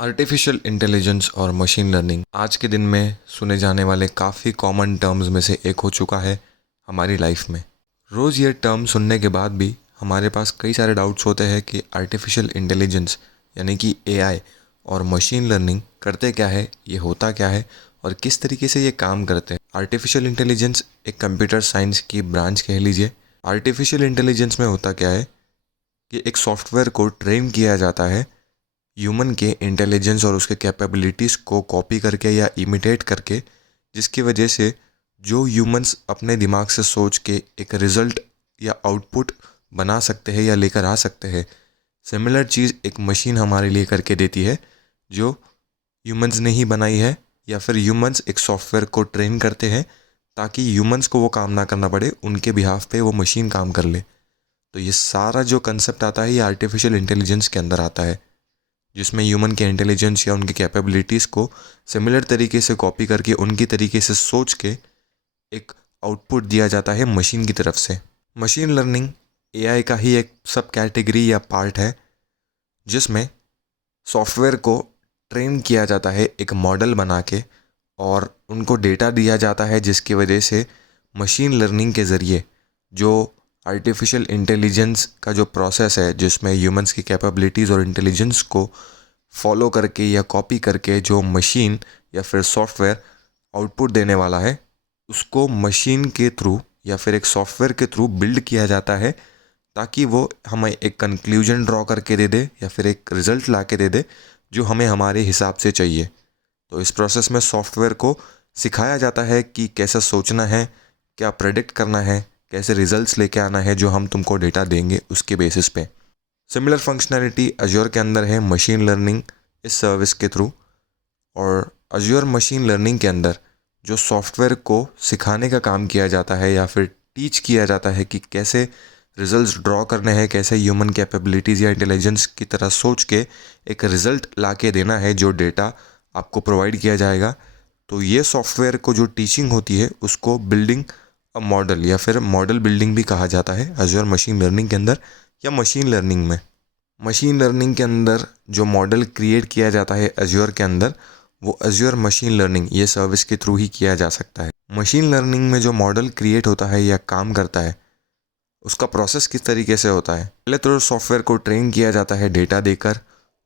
Artificial intelligence और machine learning आज के दिन में सुने जाने वाले काफ़ी कॉमन टर्म्स में से एक हो चुका है हमारी लाइफ में। रोज़ ये टर्म सुनने के बाद भी हमारे पास कई सारे डाउट्स होते हैं कि आर्टिफिशियल इंटेलिजेंस यानी कि एआई और मशीन लर्निंग करते क्या है, ये होता क्या है और किस तरीके से ये काम करते हैं। आर्टिफिशियल इंटेलिजेंस एक कंप्यूटर साइंस की ब्रांच कह लीजिए। आर्टिफिशियल इंटेलिजेंस में होता क्या है कि एक सॉफ्टवेयर को ट्रेन किया जाता है ह्यूमन के इंटेलिजेंस और उसके कैपेबिलिटीज़ को कॉपी करके या इमिटेट करके, जिसकी वजह से जो ह्यूमंस अपने दिमाग से सोच के एक रिज़ल्ट या आउटपुट बना सकते हैं या लेकर आ सकते हैं, सिमिलर चीज़ एक मशीन हमारे लिए करके देती है जो ह्यूमंस ने ही बनाई है, या फिर ह्यूमंस एक सॉफ्टवेयर को ट्रेन करते हैं ताकि ह्यूमंस को वो काम ना करना पड़े, उनके बिहाफ पे वो मशीन काम कर ले। तो ये सारा जो कंसेप्ट आता है ये आर्टिफिशियल इंटेलिजेंस के अंदर आता है, जिसमें ह्यूमन के इंटेलिजेंस या उनकी कैपेबिलिटीज़ को सिमिलर तरीके से कॉपी करके उनकी तरीके से सोच के एक आउटपुट दिया जाता है मशीन की तरफ से। मशीन लर्निंग एआई का ही एक सब कैटेगरी या पार्ट है, जिसमें सॉफ्टवेयर को ट्रेन किया जाता है एक मॉडल बना के और उनको डेटा दिया जाता है, जिसकी वजह से मशीन लर्निंग के ज़रिए जो आर्टिफिशियल इंटेलिजेंस का जो प्रोसेस है, जिसमें ह्यूमंस की कैपेबिलिटीज़ और इंटेलिजेंस को फॉलो करके या कॉपी करके जो मशीन या फिर सॉफ्टवेयर आउटपुट देने वाला है, उसको मशीन के थ्रू या फिर एक सॉफ्टवेयर के थ्रू बिल्ड किया जाता है ताकि वो हमें एक कंक्लूजन ड्रॉ करके दे दे या फिर एक रिज़ल्ट ला के दे दे जो हमें हमारे हिसाब से चाहिए। तो इस प्रोसेस में सॉफ्टवेयर को सिखाया जाता है कि कैसा सोचना है, क्या प्रेडिक्ट करना है, कैसे रिजल्ट्स लेके आना है जो हम तुमको डेटा देंगे उसके बेसिस पे। सिमिलर फंक्शनैलिटी अज्योर के अंदर है मशीन लर्निंग इस सर्विस के थ्रू। और अज्योर मशीन लर्निंग के अंदर जो सॉफ्टवेयर को सिखाने का काम किया जाता है या फिर टीच किया जाता है कि कैसे रिजल्ट्स ड्रॉ करने हैं, कैसे ह्यूमन कैपेबिलिटीज़ या इंटेलिजेंस की तरह सोच के एक रिज़ल्ट ला के देना है जो डेटा आपको प्रोवाइड किया जाएगा। तो ये सॉफ्टवेयर को जो टीचिंग होती है उसको बिल्डिंग अ मॉडल या फिर मॉडल बिल्डिंग भी कहा जाता है अज्योर मशीन लर्निंग के अंदर या मशीन लर्निंग में। मशीन लर्निंग के अंदर जो मॉडल क्रिएट किया जाता है अज्योर के अंदर, वो अज्योर मशीन लर्निंग ये सर्विस के थ्रू ही किया जा सकता है। मशीन लर्निंग में जो मॉडल क्रिएट होता है या काम करता है, उसका प्रोसेस किस तरीके से होता है। पहले तो सॉफ्टवेयर को ट्रेन किया जाता है डेटा देकर।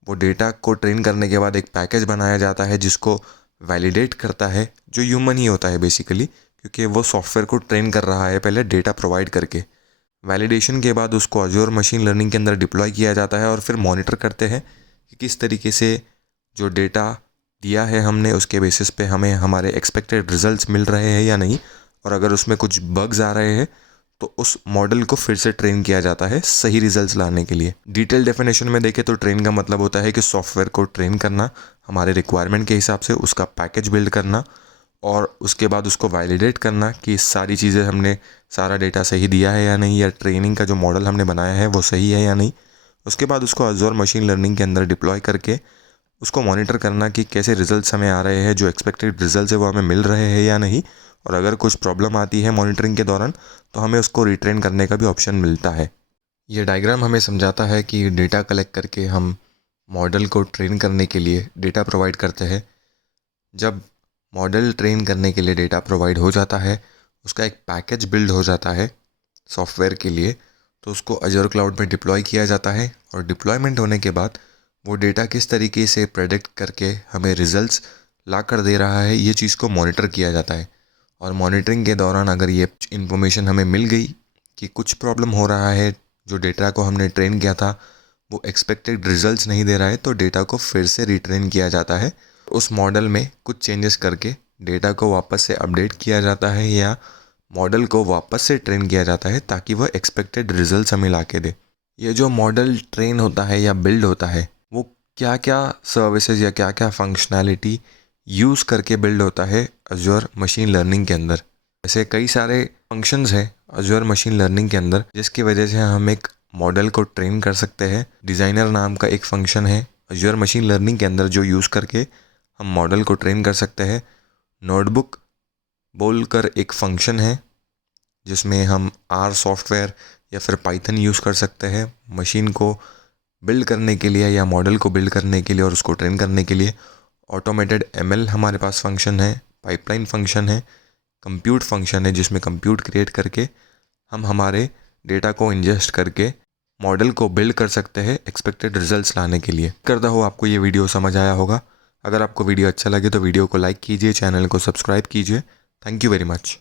वो डेटा को ट्रेन करने के बाद एक पैकेज बनाया जाता है जिसको वैलिडेट करता है, जो ह्यूमन ही होता है बेसिकली, क्योंकि वो सॉफ्टवेयर को ट्रेन कर रहा है पहले डेटा प्रोवाइड करके। वैलिडेशन के बाद उसको अज्योर मशीन लर्निंग के अंदर डिप्लॉय किया जाता है और फिर मॉनिटर करते हैं कि किस तरीके से जो डेटा दिया है हमने उसके बेसिस पे हमें हमारे एक्सपेक्टेड रिजल्ट्स मिल रहे हैं या नहीं, और अगर उसमें कुछ बग्स आ रहे हैं तो उस मॉडल को फिर से ट्रेन किया जाता है सही रिजल्ट्स लाने के लिए। डिटेल डेफिनेशन में देखें तो ट्रेन का मतलब होता है कि सॉफ्टवेयर को ट्रेन करना, हमारे रिक्वायरमेंट के हिसाब से उसका पैकेज बिल्ड करना और उसके बाद उसको वैलिडेट करना कि सारी चीज़ें हमने सारा डेटा सही दिया है या नहीं, या ट्रेनिंग का जो मॉडल हमने बनाया है वो सही है या नहीं। उसके बाद उसको अज्योर मशीन लर्निंग के अंदर डिप्लॉय करके उसको मॉनिटर करना कि कैसे रिजल्ट्स हमें आ रहे हैं, जो एक्सपेक्टेड रिजल्ट्स है वो हमें मिल रहे हैं या नहीं, और अगर कुछ प्रॉब्लम आती है मॉनिटरिंग के दौरान तो हमें उसको रिट्रेन करने का भी ऑप्शन मिलता है। ये डायग्राम हमें समझाता है कि डेटा कलेक्ट करके हम मॉडल को ट्रेन करने के लिए डेटा प्रोवाइड करते हैं। जब मॉडल ट्रेन करने के लिए डेटा प्रोवाइड हो जाता है, उसका एक पैकेज बिल्ड हो जाता है सॉफ्टवेयर के लिए, तो उसको अज़ूर क्लाउड में डिप्लॉय किया जाता है। और डिप्लॉयमेंट होने के बाद वो डेटा किस तरीके से प्रेडिक्ट करके हमें रिजल्ट्स ला कर दे रहा है, ये चीज़ को मॉनिटर किया जाता है। और मॉनिटरिंग के दौरान अगर ये इन्फॉर्मेशन हमें मिल गई कि कुछ प्रॉब्लम हो रहा है, जो डेटा को हमने ट्रेन किया था वो एक्सपेक्टेड रिजल्ट्स नहीं दे रहा है, तो डेटा को फिर से रिट्रेन किया जाता है। उस मॉडल में कुछ चेंजेस करके डेटा को वापस से अपडेट किया जाता है या मॉडल को वापस से ट्रेन किया जाता है ताकि वह एक्सपेक्टेड रिजल्ट्स हमें ला के दे। ये जो मॉडल ट्रेन होता है या बिल्ड होता है वो क्या क्या सर्विसेज या क्या क्या फंक्शनैलिटी यूज़ करके बिल्ड होता है अज्योर मशीन लर्निंग के अंदर। ऐसे कई सारे फंक्शंस हैं अज्योर मशीन लर्निंग के अंदर जिसकी वजह से हम एक मॉडल को ट्रेन कर सकते हैं। डिज़ाइनर नाम का एक फंक्शन है अज्योर मशीन लर्निंग के अंदर जो यूज़ करके हम मॉडल को ट्रेन कर सकते हैं। नोटबुक बोलकर एक फंक्शन है जिसमें हम आर सॉफ्टवेयर या फिर पाइथन यूज़ कर सकते हैं मशीन को बिल्ड करने के लिए या मॉडल को बिल्ड करने के लिए और उसको ट्रेन करने के लिए ऑटोमेटेड ML हमारे पास फंक्शन है, पाइपलाइन फंक्शन है, कंप्यूट फंक्शन है जिसमें कंप्यूट क्रिएट करके हम हमारे डेटा को इंजेस्ट करके मॉडल को बिल्ड कर सकते हैं एक्सपेक्टेड रिजल्ट्स लाने के लिए। करता हो आपको ये वीडियो समझ आया होगा। अगर आपको वीडियो अच्छा लगे तो वीडियो को लाइक कीजिए, चैनल को सब्सक्राइब कीजिए। Thank you very much.